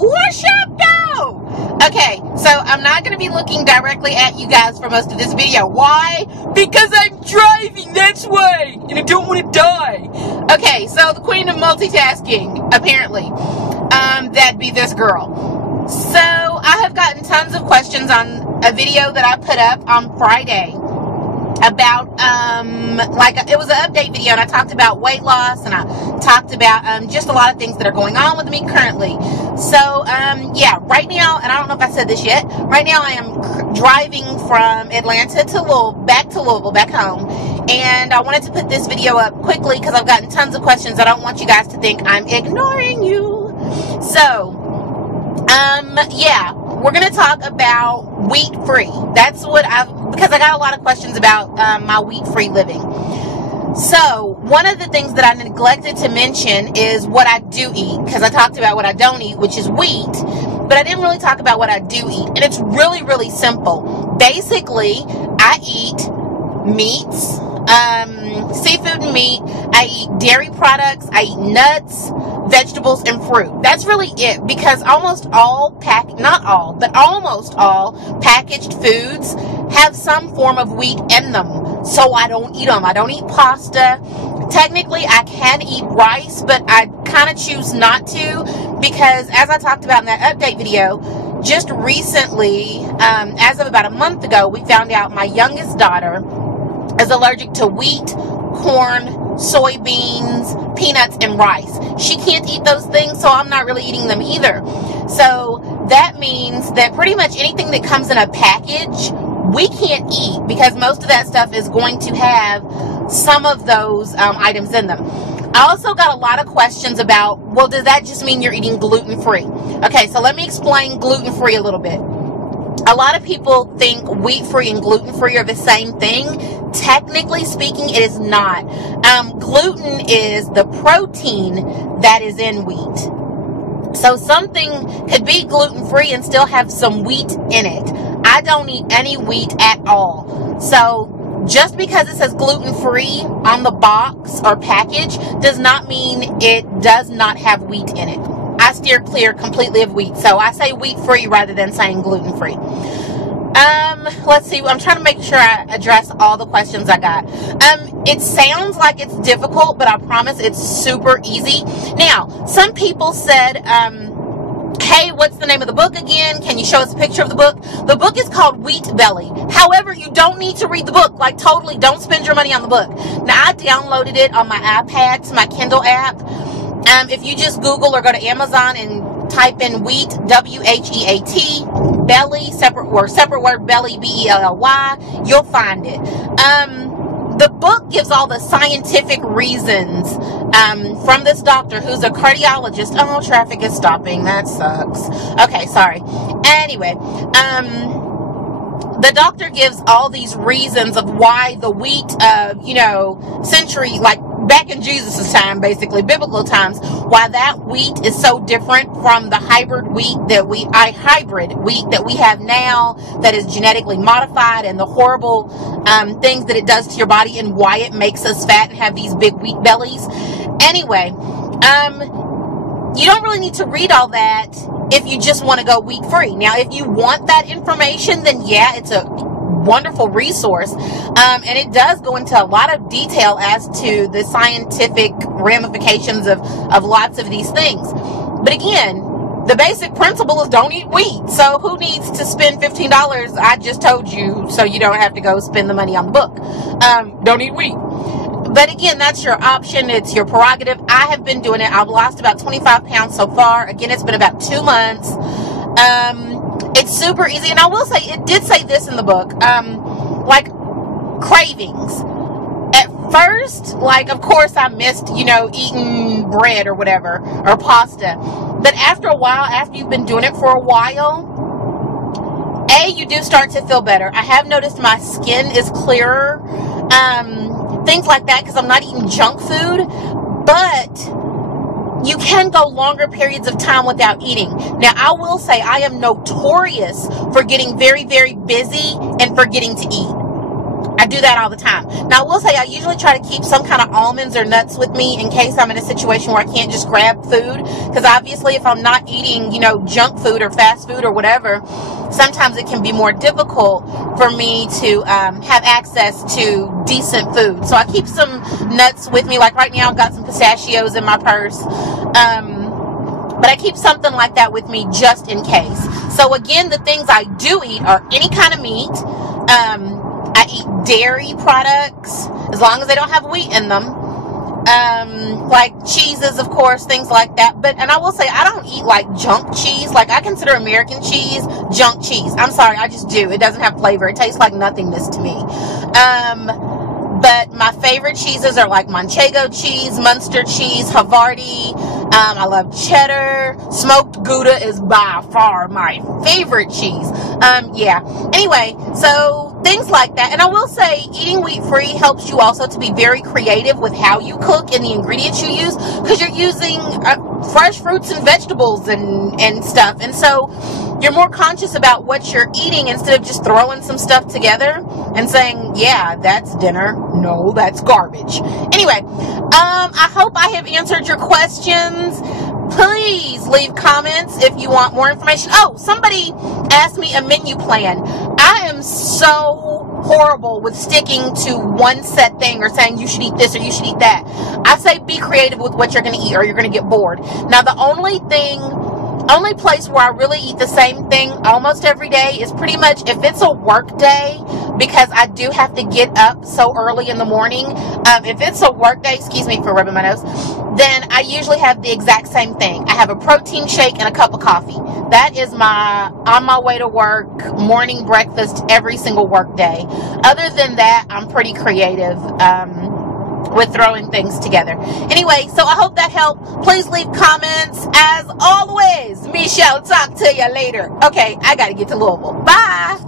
What's up, though? Okay, so I'm not going to be looking directly at you guys for most of this video. Why? Because I'm driving, that's why. And I don't want to die. Okay, so the queen of multitasking, apparently. That'd be this girl. So, I have gotten tons of questions on a video that I put up on Friday about, it was an update video, and I talked about weight loss, and I talked about, just a lot of things that are going on with me currently. So, yeah, right now, and I don't know if I said this yet, right now I am driving from Atlanta to Louisville, back home, and I wanted to put this video up quickly because I've gotten tons of questions. I don't want you guys to think I'm ignoring you. So, yeah, we're going to talk about wheat-free. That's what because I got a lot of questions about my wheat-free living. So, one of the things that I neglected to mention is what I do eat, because I talked about what I don't eat, which is wheat, but I didn't really talk about what I do eat, and it's really, really simple. Basically, I eat meats, seafood and meat, I eat dairy products, I eat nuts, vegetables, and fruit. That's really it, because almost all packaged foods have some form of wheat in them, so I don't eat them. I don't eat pasta. Technically, I can eat rice, but I kind of choose not to, because as I talked about in that update video, just recently, as of about a month ago, we found out my youngest daughter is allergic to wheat, corn, soybeans, peanuts, and rice. She can't eat those things, so I'm not really eating them either. So that means that pretty much anything that comes in a package, we can't eat, because most of that stuff is going to have some of those items in them. I also got a lot of questions about, well, does that just mean you're eating gluten-free? Okay, so let me explain gluten-free a little bit. A lot of people think wheat-free and gluten-free are the same thing. Technically speaking, it is not. Gluten is the protein that is in wheat. So something could be gluten-free and still have some wheat in it. I don't eat any wheat at all. So just because it says gluten-free on the box or package does not mean it does not have wheat in it. I steer clear completely of wheat, so I say wheat-free rather than saying gluten-free. Let's see, I'm trying to make sure I address all the questions I got. It sounds like it's difficult, but I promise it's super easy. Now, some people said, hey, what's the name of the book again? Can you show us a picture of the book? The book is called Wheat Belly. However, you don't need to read the book. Like, totally, don't spend your money on the book. Now, I downloaded it on my iPad to my Kindle app. If you just Google or go to Amazon and type in wheat, W-H-E-A-T, belly, separate word, belly, B-E-L-L-Y, you'll find it. The book gives all the scientific reasons from this doctor who's a cardiologist. Oh, traffic is stopping. That sucks. Okay, sorry. Anyway, the doctor gives all these reasons of why the wheat, century, like back in Jesus' time, basically, biblical times, why that wheat is so different from the hybrid wheat that we have now, that is genetically modified, and the horrible things that it does to your body, and why it makes us fat and have these big wheat bellies. Anyway, you don't really need to read all that if you just want to go wheat-free. Now, if you want that information, then yeah, it's a wonderful resource, and it does go into a lot of detail as to the scientific ramifications of lots of these things. But again, the basic principle is don't eat wheat. So who needs to spend $15? I just told you, so you don't have to go spend the money on the book. Don't eat wheat. But again, that's your option. It's your prerogative. I have been doing it. I've lost about 25 pounds so far. Again, it's been about 2 months. It's super easy. And I will say, it did say this in the book, like cravings. At first, like, of course, I missed, eating bread or whatever, or pasta. But after a while, after you've been doing it for a while, you do start to feel better. I have noticed my skin is clearer, things like that, because I'm not eating junk food. But you can go longer periods of time without eating. Now, I will say I am notorious for getting very, very busy and forgetting to eat. I do that all the time. Now, I will say I usually try to keep some kind of almonds or nuts with me in case I'm in a situation where I can't just grab food. Because obviously if I'm not eating, you know, junk food or fast food or whatever, sometimes it can be more difficult for me to have access to decent food. So I keep some nuts with me. Like right now I've got some pistachios in my purse. But I keep something like that with me just in case. So again, the things I do eat are any kind of meat. I eat dairy products as long as they don't have wheat in them. Like cheeses, of course, things like that. And I will say I don't eat like junk cheese. Like I consider American cheese junk cheese. I'm sorry, I just do. It doesn't have flavor. It tastes like nothingness to me. But my favorite cheeses are like Manchego cheese, Munster cheese, Havarti. I love cheddar. Smoked Gouda is by far my favorite cheese. Yeah. Anyway, so things like that. And I will say eating wheat-free helps you also to be very creative with how you cook and the ingredients you use, because you're using fresh fruits and vegetables and stuff. And so you're more conscious about what you're eating instead of just throwing some stuff together and saying, yeah, that's dinner. No, that's garbage. Anyway, I hope I have answered your questions. Please leave comments if you want more information. Oh, somebody asked me a menu plan. I am so horrible with sticking to one set thing or saying you should eat this or you should eat that. I say be creative with what you're going to eat or you're going to get bored. Now, the only place where I really eat the same thing almost every day is pretty much if it's a work day, because I do have to get up so early in the morning. If it's a work day, excuse me for rubbing my nose, then I usually have the exact same thing. I have a protein shake and a cup of coffee. That is my on my way to work morning breakfast every single work day. Other than that, I'm pretty creative with throwing things together. Anyway, so I hope that helped. Please leave comments. As always, me shall talk to you later. Okay, I gotta get to Louisville. Bye.